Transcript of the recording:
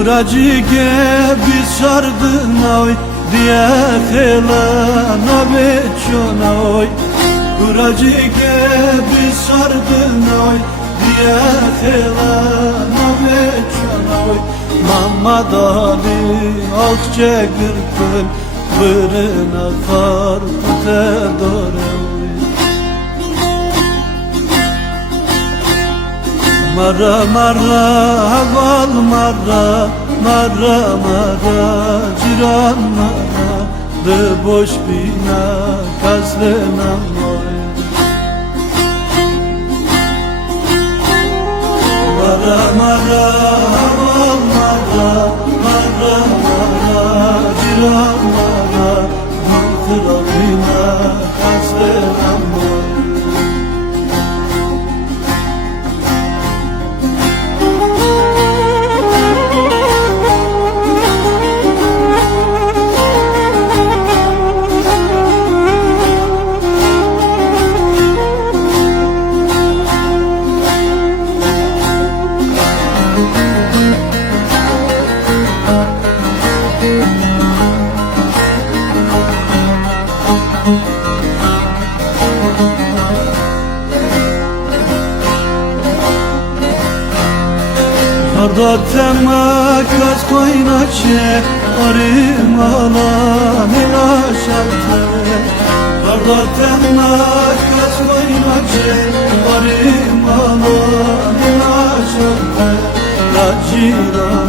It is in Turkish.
Kuracıge bir sardın oy diye helana beçona oy. Kuracıge bir sardın oy diye helana beçona oy. Mama dali akçe gırpın fırına karpute dore oy. Mara mara haval mara mara mara ciran mara de boş bina kazlena moy. Mara mara haval mara mara mara ciran mara de bina kazlena moy. Arda temas koynaçe arim alan ilaşarte. Arda temas koynaçe arim alan ilaşarte. Racira